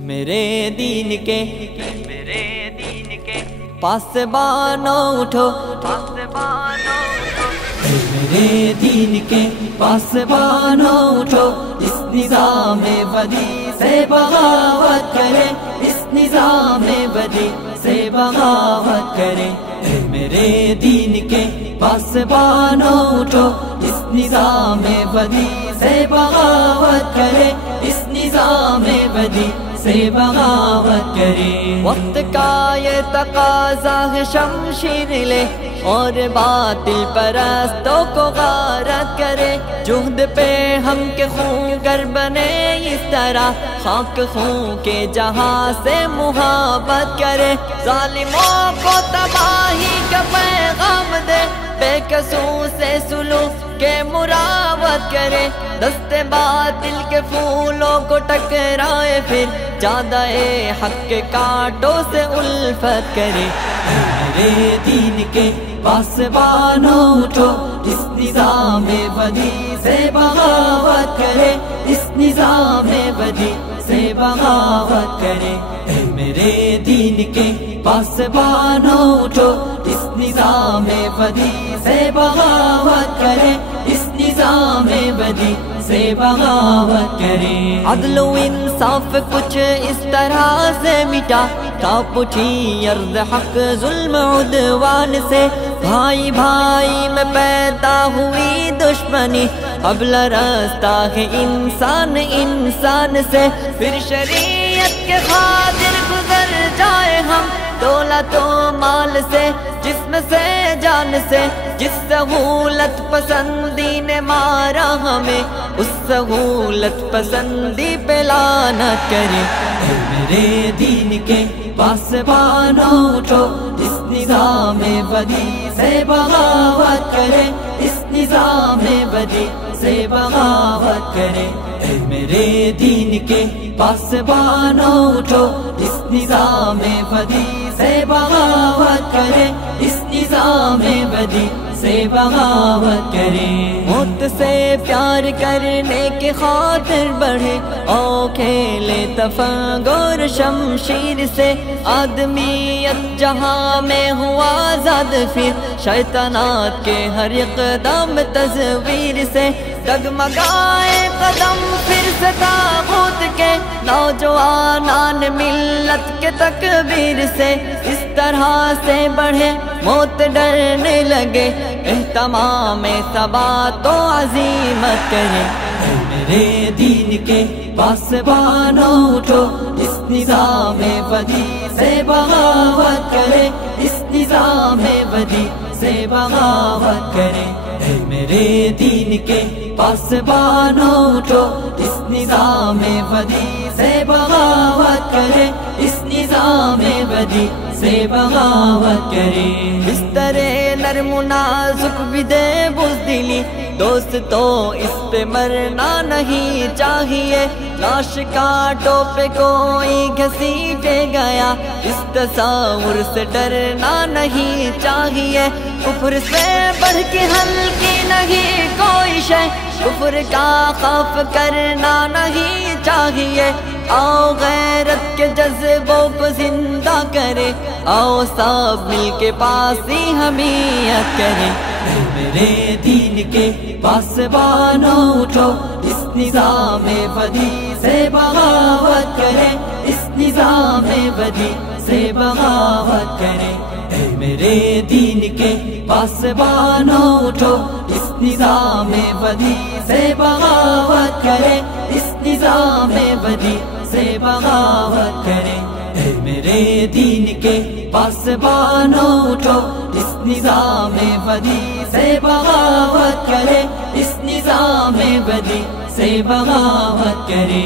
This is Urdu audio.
میرے دین کے پاسبانوں اٹھو، میرے دین کے پاسبانوں اٹھو، اس نظام بدی سے بغاوت کرے، اس نظام بدی سے بغاوت کرے۔ میرے دین کے پاسبانوں اٹھو، اس نظام بدی سے بغاوت کرے، اس نظام بدی سے بغاوت کرے۔ وقت کا یہ تقاضا ہے شمشیر لے اور باطل پرستوں کو غارت کرے، جہد پہ ہم کے خون گر بنے اس طرح، خاک خون کے جہاں سے محبت کرے، ظالموں کو تباہی کا پیغام دے، بے قصور سے سلوک کے مراوت کرے، دست باطل کے پھولوں کو ٹکرائے، پھر جادہ حق کے کانٹوں سے الفت کرے۔ میرے دین کے پاسبانوں اٹھو، اس نظام بدی سے بغاوت کرے، اس نظام بدی سے بغاوت کرے۔ میرے دین کے پاسبانوں اٹھو، اس نظام بدی سے بغاوت کرے، اس نظام بدی سے بغاوت کرے۔ عدل و انصاف کچھ اس طرح سے مٹا، کانپ اٹھی ارض حق ظلم عدوان سے، بھائی بھائی میں پیدا ہوئی دشمنی، اب لرزتا ہے انسان انسان سے، پھر شریعت کے خاطر گزر جائے ہم دولت و مال سے، جسم سے جان سے، جس سہولت پسندی نے مارا ہمیں، اس سہولت پسندی پہ لعنت کرے۔ میرے دین کے پاسبانوں اٹھو، اس نظام بدی سے بغاوت کرے، اس نظام بدی سے بغاوت کرے۔ میرے دین کے پاسبانوں اٹھو، اس نظام بدی سے بغاوت کرے، اس نظام بدی سے بغاوت کرے۔ موت سے پیار کرنے کے خاطر بڑھے، او کھیلے تفنگ اور شمشیر سے، آدمیت جہاں میں ہوا آزاد، پھر شیطانات کے ہر اقدام تصویر سے، ڈگمگائے قدم پھر سے طاغوت کے، نوجوانان ملت کے تکبیر سے، اس طرح سے بڑھے موت ڈرنے لگے، اہتمام ثبات و عزیمت کرے۔ میرے دین کے پاسبانوں اٹھو، اس نظام بدی سے بغاوت کرے، اس نظام بدی سے بغاوت کرے۔ میرے دین کے پاسبانوں اٹھو، اس نظام بدی سے بغاوت کرے، اس نظام بدی سے بغاوت کرے۔ اس طرح نرم و نازک بھی دے بزدلی، دوست تو اس پہ مرنا نہیں چاہیے، لاش کانٹوں پہ کوئی گھسیٹے گیا، اس تصور سے ڈرنا نہیں چاہیے، کفر سے بڑھ کے ہلکی نہیں کوئی شے، کفر کا خوف کرنا نہیں چاہیے، آؤ غیرت کے جذبوں کو زندہ کرے، آؤ سب مل کے پاس ہی حمیت کرے۔ میرے دین کے پاسبانوں اٹھو، اس نظام بدی سے بغاوت کرے، اس نظام بدی سے بغاوت کرے۔ میرے دین کے پاسبانوں اٹھو، اس نظام بدی سے بغاوت کرے، اس نظام بدی سے بغاوت کرے۔ میرے دین کے پاسبانوں اٹھو، اس نظام بدی سے بغاوت کرے، اس نظام بدی سے بغاوت کرے۔